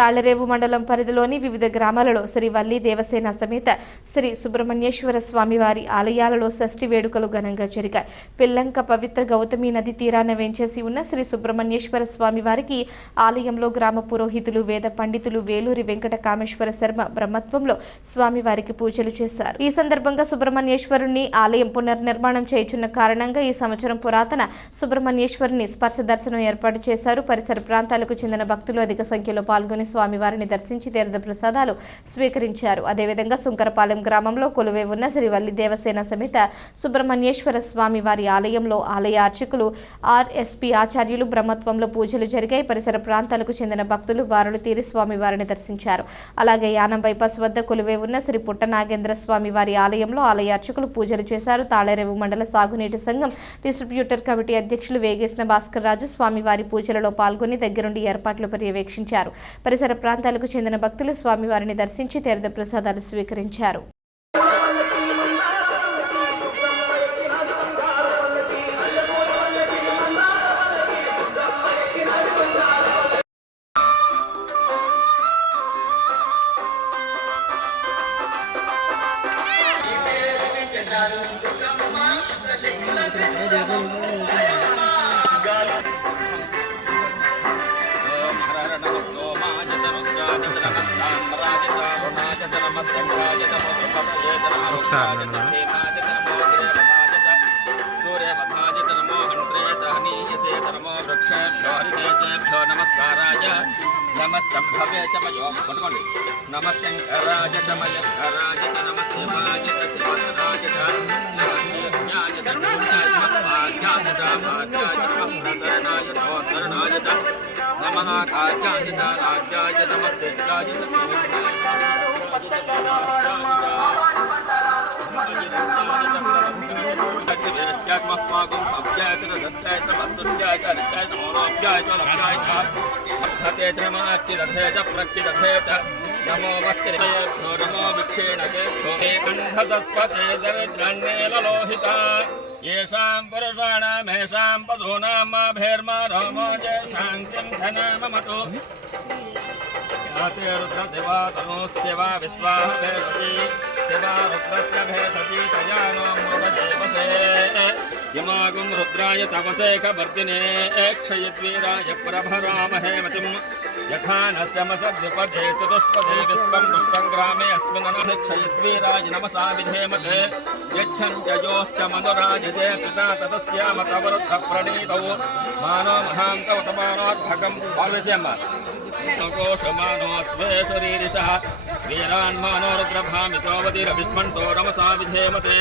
తాళ్ళరేవు మండలం పరిధిలోని వివిధ గ్రామాలలో శ్రీ వల్లి దేవసేన సమేత శ్రీ సుబ్రహ్మణ్యేశ్వర స్వామివారి ఆలయాలలో షష్ఠి వేడుకలు ఘనంగా జరిగాయి. పిల్లంక పవిత్ర గౌతమి నది తీరాన వేంచేసి ఉన్న శ్రీ సుబ్రహ్మణ్యేశ్వర స్వామివారికి ఆలయంలో గ్రామ పురోహితులు వేద పండితులు వేలూరి వెంకట కామేశ్వర శర్మ బ్రహ్మత్వంలో స్వామివారికి పూజలు చేశారు. ఈ సందర్భంగా సుబ్రహ్మణ్యేశ్వరుని ఆలయం పునర్నిర్మాణం చేయుచున్న కారణంగా ఈ సంవత్సరం పురాతన సుబ్రహ్మణ్యేశ్వరుని స్పర్శ దర్శనం ఏర్పాటు చేశారు. పరిసర ప్రాంతాలకు చెందిన భక్తులు అధిక సంఖ్యలో పాల్గొని స్వామివారిని దర్శించి తీర్థ ప్రసాదాలు స్వీకరించారు. అదేవిధంగా సుంకరపాలెం గ్రామంలో కొలువై ఉన్న శ్రీవల్లి దేవసేన సమేత సుబ్రహ్మణ్యేశ్వర స్వామి వారి ఆలయంలో ఆలయ అర్చకులు ఆర్ఎస్పి ఆచార్యులు బ్రహ్మత్వంలో పూజలు జరిగాయి. పరిసర ప్రాంతాలకు చెందిన భక్తులు బారులు తీరి స్వామివారిని దర్శించారు. అలాగే యానం బైపాస్ వద్ద కొలువై ఉన్న శ్రీ పుట్ట నాగేంద్ర స్వామి వారి ఆలయంలో ఆలయ అర్చకులు పూజలు చేశారు. తాళరేవు మండల సాగునీటి సంఘం డిస్ట్రిబ్యూటర్ కమిటీ అధ్యక్షులు వేగేసిన భాస్కర్ రాజు స్వామివారి పూజలలో పాల్గొని దగ్గరుండి ఏర్పాట్లు పర్యవేక్షించారు. పరిసర ప్రాంతాలకు చెందిన భక్తులు స్వామివారిని దర్శించి తీర్థ ప్రసాదాలు స్వీకరించారు ఓం ఒకసారి నమస్కారాయ నమస్సంభవే చమయో పట్టుకోండి నమస్సంకరాయ చమయరాయ చ నమస్సివాయ చ శివరాయ చ నమస్తే జ్ఞాయ చ గుణాయ ఆజ్ఞాయ చ మార్గాయ చ ప్రకరణాయ చోత్తరణాయ చ నమనాకార్యాయ చ రాజ్యాయ నమస్తే अस्माकं शब्दायतरदस्यायतमस्तुष्टायतरित्यायतमोरोऽप्यायतोऽप्यायतात्थे च माच्चिदथे नमो वक्तिरेभ्यो नमो विक्षेणकेभ्यो दरिद्रण्ये ललोहिता येषां पुरुषाणामेषां पशूनां मा रामो जय शान्तिं धनाममतु याते रुद्रशिवा तनुस्य वा विश्वाः भेषति शिवा रुद्रस्य भेषति तजानो मृगदेवसे यमागुं रुद्राय तपसे खवर्दिने क्षयद्वीराय प्रभरामहे मतिम्। यथा न चतुष्पदे विस्पं पुष्पं ग्रामे नमसा विधेमते यच्छन् जयोश्च मनुराजते पिता ततस्याम प्रणीतौ मानो महान्तौ तमानोद्भगं भविष्यम् कोशमानोऽस्मेषु रीरिषः वीरान्मानोरुद्रभामितोऽवधिरविस्मन्तो नमसा विधेमते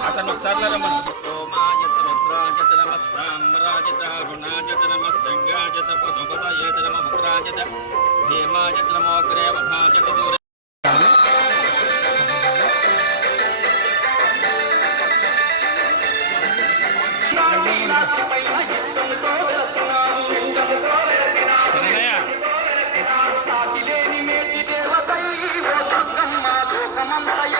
అతను ఒకసారి రమ్మను. సోమాయత రుద్రాజత నమస్తామ్రాజత అరుణాజత నమస్తంగాజత పశుపతయేత నమ ముగ్రాజత భీమాజత నమోగ్రే వధాజత దూర చిన్నయ్య శ్రీ